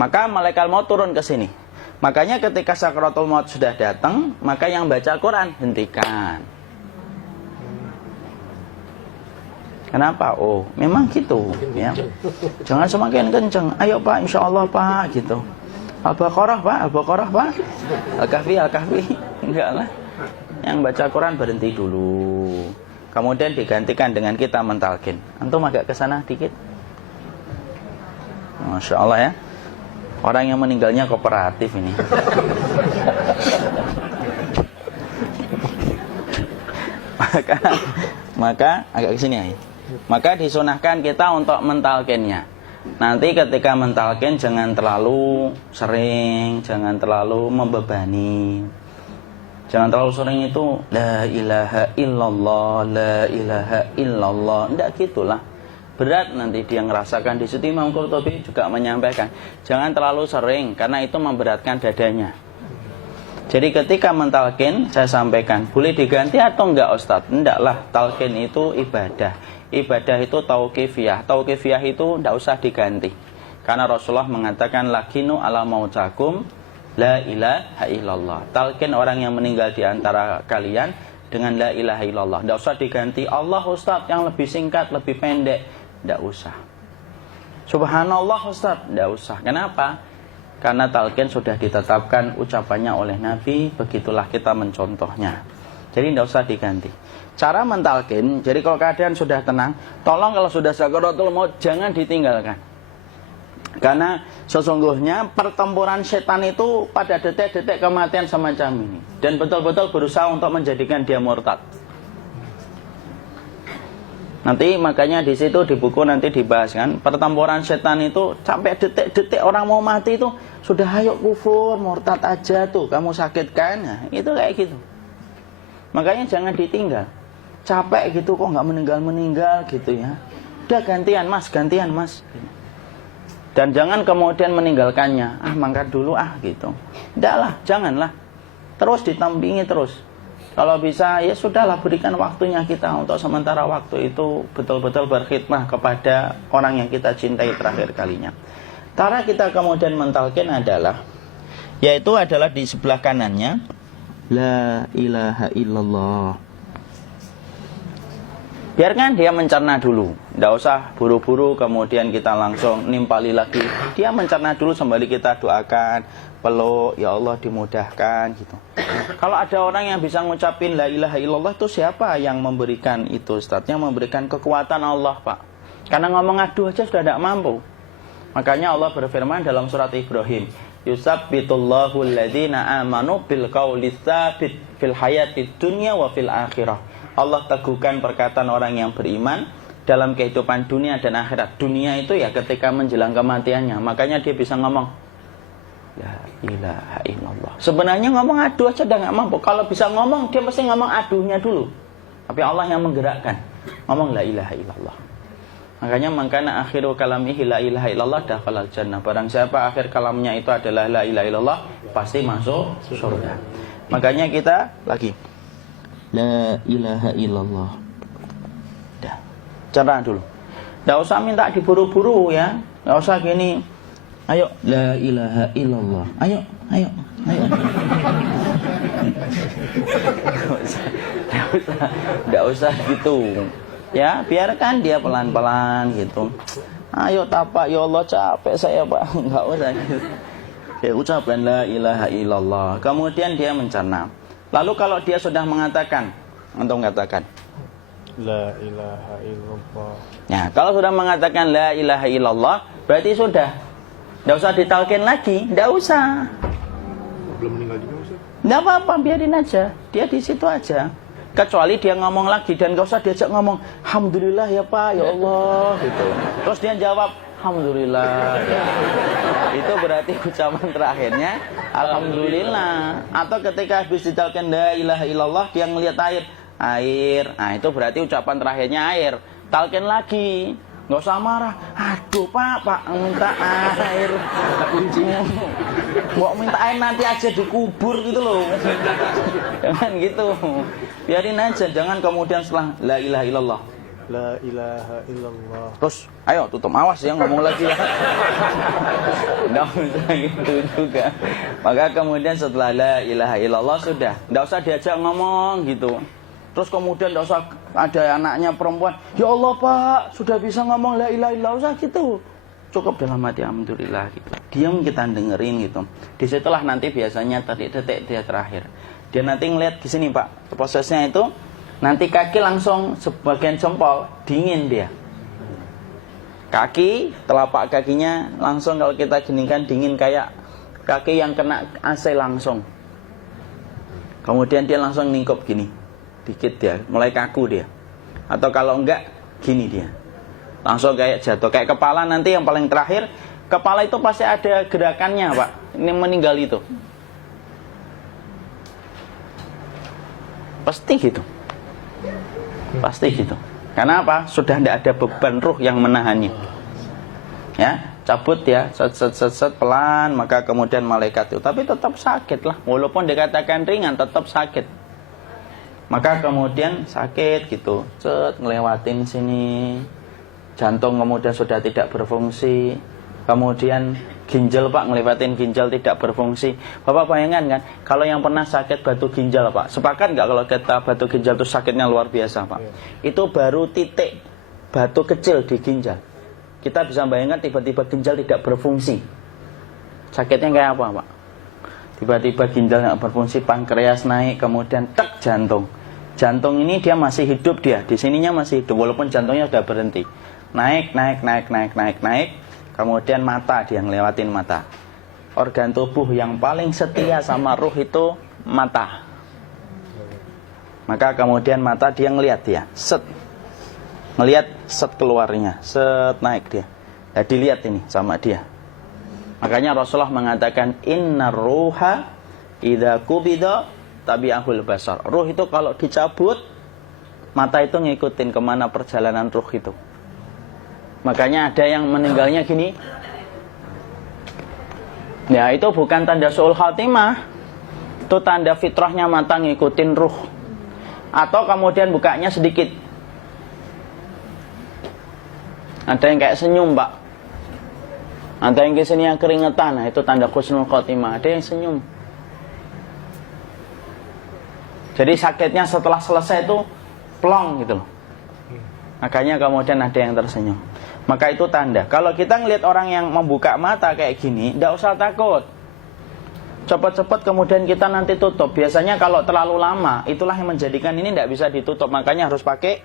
maka malaikat maut turun ke sini. Makanya ketika sakaratul maut sudah datang, maka yang baca Quran hentikan. Kenapa? Oh, memang gitu ya. Jangan semakin kenceng. Ayo Pak, insya Allah Pak, gitu. Al-Baqarah Pak, Al-Baqarah Pak. Al-Kahfi, Al-Kahfi. Enggak lah. Yang baca Quran berhenti dulu. Kemudian digantikan dengan kita mentalkin. Antum agak ke sana dikit. Masya Allah ya. Orang yang meninggalnya kooperatif ini. maka agak kesini ya. Maka disunahkan kita untuk mentalkinnya. Nanti ketika mentalkin jangan terlalu sering, jangan terlalu membebani. Jangan terlalu sering itu la ilaha illallah, la ilaha illallah. Enggak gitulah. Berat nanti dia ngerasakan. Di situ Imam Qurtubi juga menyampaikan, jangan terlalu sering karena itu memberatkan dadanya. Jadi ketika mentalkin, saya sampaikan, boleh diganti atau enggak Ustadz? Enggaklah, talkin itu ibadah. Ibadah itu tauqifiyah. Tauqifiyah itu enggak usah diganti. Karena Rasulullah mengatakan, lakinu ala mautakum la ilaha illallah. Talkin orang yang meninggal di antara kalian dengan la ilaha illallah. Enggak usah diganti Allah Ustadz yang lebih singkat, lebih pendek. Tidak usah. Subhanallah Ustaz, tidak usah. Kenapa? Karena talqin sudah ditetapkan ucapannya oleh Nabi, begitulah kita mencontohnya. Jadi tidak usah diganti. Cara mentalqin, jadi kalau keadaan sudah tenang, tolong kalau sudah sakaratul maut jangan ditinggalkan. Karena sesungguhnya pertempuran setan itu pada detik-detik kematian semacam ini. Dan betul-betul berusaha untuk menjadikan dia murtad. Nanti makanya di situ di buku nanti dibahas kan, pertempuran setan itu sampai detik-detik orang mau mati itu sudah ayo kufur, murtad aja tuh, kamu sakit kan? Nah, itu kayak gitu. Makanya jangan ditinggal. Capek gitu kok nggak meninggal gitu ya. Udah gantian mas. Dan jangan kemudian meninggalkannya. Mangkat dulu gitu. Enggak lah, janganlah. Terus ditampingi terus. Kalau bisa ya sudahlah, berikan waktunya kita untuk sementara waktu itu betul-betul berkhidmah kepada orang yang kita cintai terakhir kalinya. Cara kita kemudian mentalkin adalah, yaitu adalah di sebelah kanannya la ilaha illallah. Biarkan dia mencerna dulu, tidak usah buru-buru kemudian kita langsung nimpali lagi. Dia mencerna dulu sembari kita doakan, peluk, ya Allah dimudahkan gitu. Kalau ada orang yang bisa ngucapin la ilaha illallah, itu siapa yang memberikan itu Ustaz? Yang memberikan kekuatan Allah Pak. Karena ngomong aduh aja sudah tidak mampu. Makanya Allah berfirman dalam surat Ibrahim, yusabbitullahu alladhina amanu bil qawli tsabit fil hayatid dunya wa fil akhirah. Allah teguhkan perkataan orang yang beriman dalam kehidupan dunia dan akhirat. Dunia itu ya ketika menjelang kematiannya. Makanya dia bisa ngomong la ilaha illallah. Sebenarnya ngomong aduh aja udah gak mampu. Kalau bisa ngomong, dia pasti ngomong aduhnya dulu. Tapi Allah yang menggerakkan. Ngomong la ilaha illallah. Makanya mangkana akhiru kalamihi la ilaha illallah dakhalal jannah. Barang siapa akhir kalamnya itu adalah la ilaha illallah, pasti masuk surga. Makanya kita lagi la ilaha illallah. Dah. Cerna dulu. Enggak usah minta diburu-buru ya. Enggak usah gini. Ayo la ilaha illallah. Ayo. Enggak usah gitu. Ya, biarkan dia pelan-pelan gitu. Ayo tapak, ya Allah capek saya Pak. Enggak usah gitu. Ya ucapkan la ilaha illallah. Kemudian dia mencerna. Lalu kalau dia sudah mengatakan, untuk mengatakan la ilaha illallah. Ya, kalau sudah mengatakan la ilaha illallah, berarti sudah. Enggak usah ditalkin lagi, enggak usah. Belum meninggal juga Ustaz? Enggak apa-apa, biarin aja. Dia di situ aja. Kecuali dia ngomong lagi dan enggak usah diajak ngomong, alhamdulillah ya Pak, ya Allah gitu. Terus dia jawab, alhamdulillah. Ya. Itu berarti ucapan terakhirnya alhamdulillah. Atau ketika habis ditalkin la ilaha illallah, dia ngelihat air. Nah, itu berarti ucapan terakhirnya air. Talkin lagi. Nggak usah marah. Aduh Pak minta air. Mau minta air nanti aja dikubur gitu loh. Jangan gitu. Biarin aja. Jangan kemudian setelah la ilaha illallah La ilaha illallah. Terus, ayo tutup, awas ya ngomong lagi ya. Nggak usah gitu juga. Maka kemudian setelah la ilaha illallah sudah, nggak usah diajak ngomong gitu. Terus kemudian nggak usah ada anaknya perempuan, ya Allah Pak, sudah bisa ngomong la ilaha illallah, usah gitu. Cukup dalam hati alhamdulillah gitu. Diam kita dengerin gitu. Disitulah nanti biasanya detik-detik dia terakhir. Dia nanti ngeliat di sini Pak, prosesnya itu nanti kaki langsung sebagian jempol dingin dia. Kaki, telapak kakinya langsung kalau kita geningkan dingin kayak kaki yang kena AC langsung. Kemudian dia langsung ningkup gini, dikit dia, mulai kaku dia. Atau kalau enggak, gini dia. Langsung kayak jatuh, kayak kepala nanti yang paling terakhir. Kepala itu pasti ada gerakannya Pak, ini meninggal itu. Pasti gitu. Pasti gitu. Karena apa? Sudah tidak ada beban ruh yang menahannya. Ya, cabut ya, set pelan, maka kemudian malaikat itu. Tapi tetap sakit lah, walaupun dikatakan ringan, tetap sakit. Maka kemudian sakit gitu, ngelewatin sini, jantung kemudian sudah tidak berfungsi, kemudian ginjal Pak, ngelewatin ginjal tidak berfungsi. Bapak bayangkan kan, kalau yang pernah sakit batu ginjal Pak, sepakat nggak kalau kita batu ginjal itu sakitnya luar biasa Pak? Itu baru titik batu kecil di ginjal. Kita bisa bayangkan tiba-tiba ginjal tidak berfungsi, sakitnya kayak apa Pak? Tiba-tiba ginjal nggak berfungsi, pankreas naik, kemudian tek jantung. Jantung ini dia masih hidup dia, di sininya masih hidup walaupun jantungnya sudah berhenti. Naik, kemudian mata dia ngelewatin mata. Organ tubuh yang paling setia sama ruh itu mata. Maka kemudian mata dia ngelihat dia, ngelihat keluarnya, naik dia. Ya, dilihat ini sama dia. Makanya Rasulullah mengatakan innar ruha idza qubida tabi'ahul basar. Ruh itu kalau dicabut, mata itu ngikutin kemana perjalanan ruh itu. Makanya ada yang meninggalnya gini. Ya itu bukan tanda su'ul khatimah, itu tanda fitrahnya mata ngikutin ruh. Atau kemudian bukanya sedikit. Ada yang kayak senyum Pak, ada yang kesini yang keringetan, nah itu tanda husnul khatimah. Ada yang senyum. Jadi sakitnya setelah selesai itu plong gitu loh. Makanya kemudian ada yang tersenyum. Maka itu tanda. Kalau kita ngelihat orang yang membuka mata kayak gini, tidak usah takut. Cepat-cepat kemudian kita nanti tutup. Biasanya kalau terlalu lama, itulah yang menjadikan ini tidak bisa ditutup. Makanya harus pakai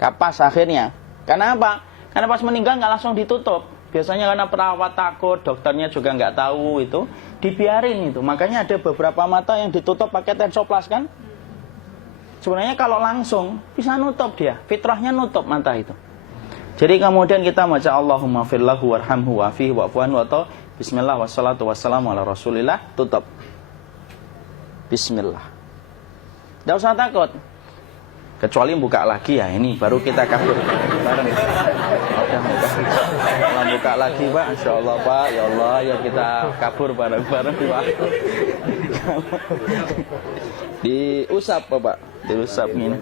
kapas akhirnya. Karena apa? Karena pas meninggal nggak langsung ditutup. Biasanya karena perawat takut, dokternya juga nggak tahu itu, dibiarin itu. Makanya ada beberapa mata yang ditutup pakai tensoplas kan? Sebenarnya kalau langsung bisa nutup dia, fitrahnya nutup mata itu. Jadi kemudian kita baca Allahumma firlahu warhamhu wa'afihi wa'fu anhu atau bismillah wassalatu wassalamu ala rasulillah, tutup. Bismillah. Tidak usah takut. Kecuali buka lagi ya, ini baru kita kabur bareng. Kalau buka lagi Pak, Insya Allah Pak, ya Allah ya kita kabur bareng-bareng Pak. Diusap Pak, diusap gini.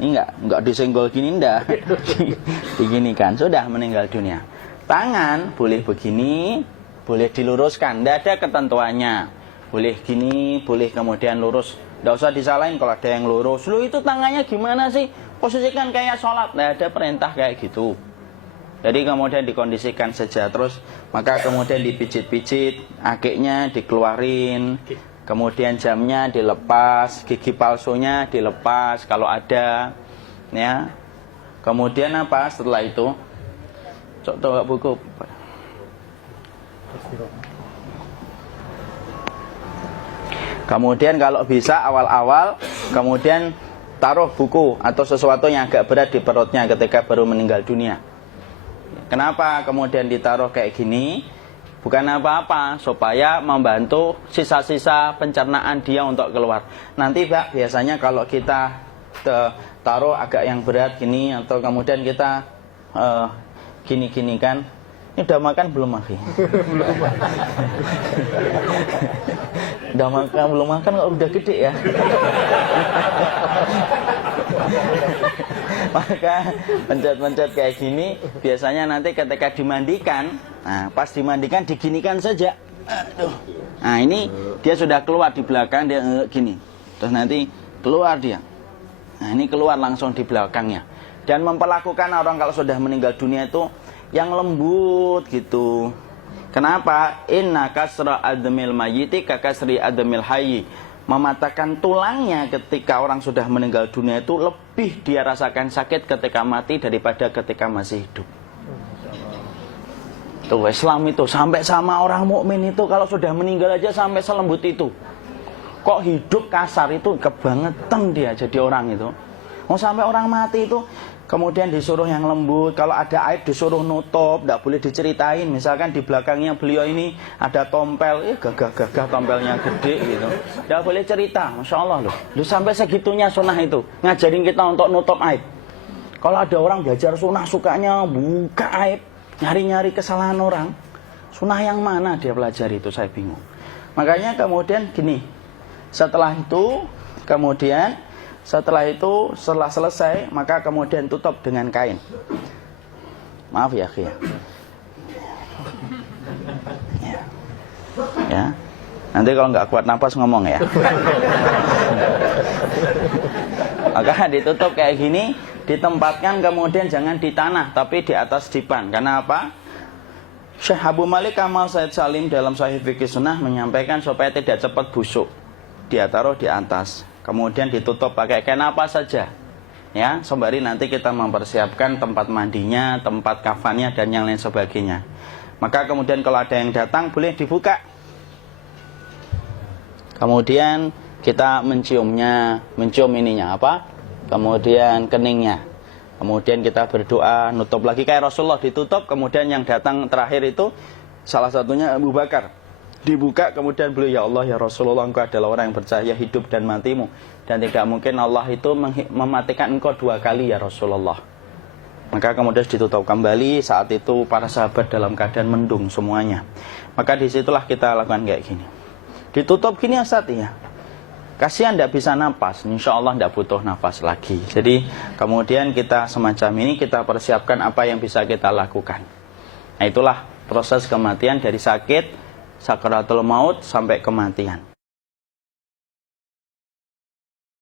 Enggak disenggol gini enggak. Begini kan, sudah meninggal dunia. Tangan boleh begini, boleh diluruskan, tidak ada ketentuannya. Boleh gini, boleh kemudian lurus. Tidak usah disalahin kalau ada yang lurus. Lu itu tangannya gimana sih? Posisikan kayak sholat. Tidak ada perintah kayak gitu. Jadi kemudian dikondisikan saja. Terus maka kemudian dipijit-pijit, akiknya dikeluarin, kemudian jamnya dilepas, gigi palsunya dilepas kalau ada, ya. Kemudian apa setelah itu? Coba buku. Kemudian kalau bisa awal-awal, kemudian taruh buku atau sesuatu yang agak berat di perutnya ketika baru meninggal dunia. Kenapa kemudian ditaruh kayak gini? Bukan apa-apa, supaya membantu sisa-sisa pencernaan dia untuk keluar. Nanti Pak, biasanya kalau kita taruh agak yang berat gini, atau kemudian kita gini-gini kan, ini udah makan belum Akhi? Udah makan belum makan kok udah gede ya? Maka pencet-pencet kayak gini, biasanya nanti ketika dimandikan, nah pas dimandikan diginikan saja. Aduh. Nah ini dia sudah keluar di belakang, dia gini. Terus nanti keluar dia. Nah ini keluar langsung di belakangnya. Dan memperlakukan orang kalau sudah meninggal dunia itu yang lembut gitu. Kenapa? Inna kasra admil mayyiti kakasri admil hayyi. Mematahkan tulangnya ketika orang sudah meninggal dunia itu lebih dia rasakan sakit ketika mati daripada ketika masih hidup. Tuh Islam itu sampai sama orang mukmin itu kalau sudah meninggal aja sampai selembut itu. Kok hidup kasar itu kebangetan dia jadi orang itu. Mau sampai orang mati itu kemudian disuruh yang lembut, kalau ada aib disuruh nutup, tidak boleh diceritain. Misalkan di belakangnya beliau ini ada tompel, gagah-gagah tompelnya gede gitu, tidak boleh cerita. Masya Allah loh, sampai segitunya sunnah itu ngajarin kita untuk nutup aib. Kalau ada orang belajar sunnah sukanya buka aib, nyari-nyari kesalahan orang, sunnah yang mana dia pelajari itu saya bingung. Makanya kemudian gini, setelah selesai, maka kemudian tutup dengan kain. Maaf ya, ya. Ya. Nanti kalau nggak kuat napas ngomong ya. Maka ditutup kayak gini, ditempatkan kemudian jangan di tanah, tapi di atas dipan. Karena apa? Syekh Abu Malik Kamal Said Salim dalam Sahih Fikih Sunnah menyampaikan supaya tidak cepat busuk. Dia taruh di atas. Kemudian ditutup pakai kain apa saja. Ya, sembari nanti kita mempersiapkan tempat mandinya, tempat kafannya dan yang lain sebagainya. Maka kemudian kalau ada yang datang boleh dibuka. Kemudian kita mencium ininya apa? Kemudian keningnya. Kemudian kita berdoa, nutup lagi kayak Rasulullah ditutup, kemudian yang datang terakhir itu salah satunya Abu Bakar. Dibuka kemudian beliau, ya Allah ya Rasulullah, engkau adalah orang yang percaya hidup dan matimu, dan tidak mungkin Allah itu mematikan engkau 2 kali ya Rasulullah. Maka kemudian ditutup kembali. Saat itu para sahabat dalam keadaan mendung semuanya. Maka disitulah kita lakukan kayak gini. Ditutup gini Ustaz ya. Kasihan tidak bisa nafas, insya Allah tidak butuh nafas lagi. Jadi kemudian kita semacam ini kita persiapkan apa yang bisa kita lakukan. Nah itulah proses kematian dari sakit sakaratul maut sampai kematian.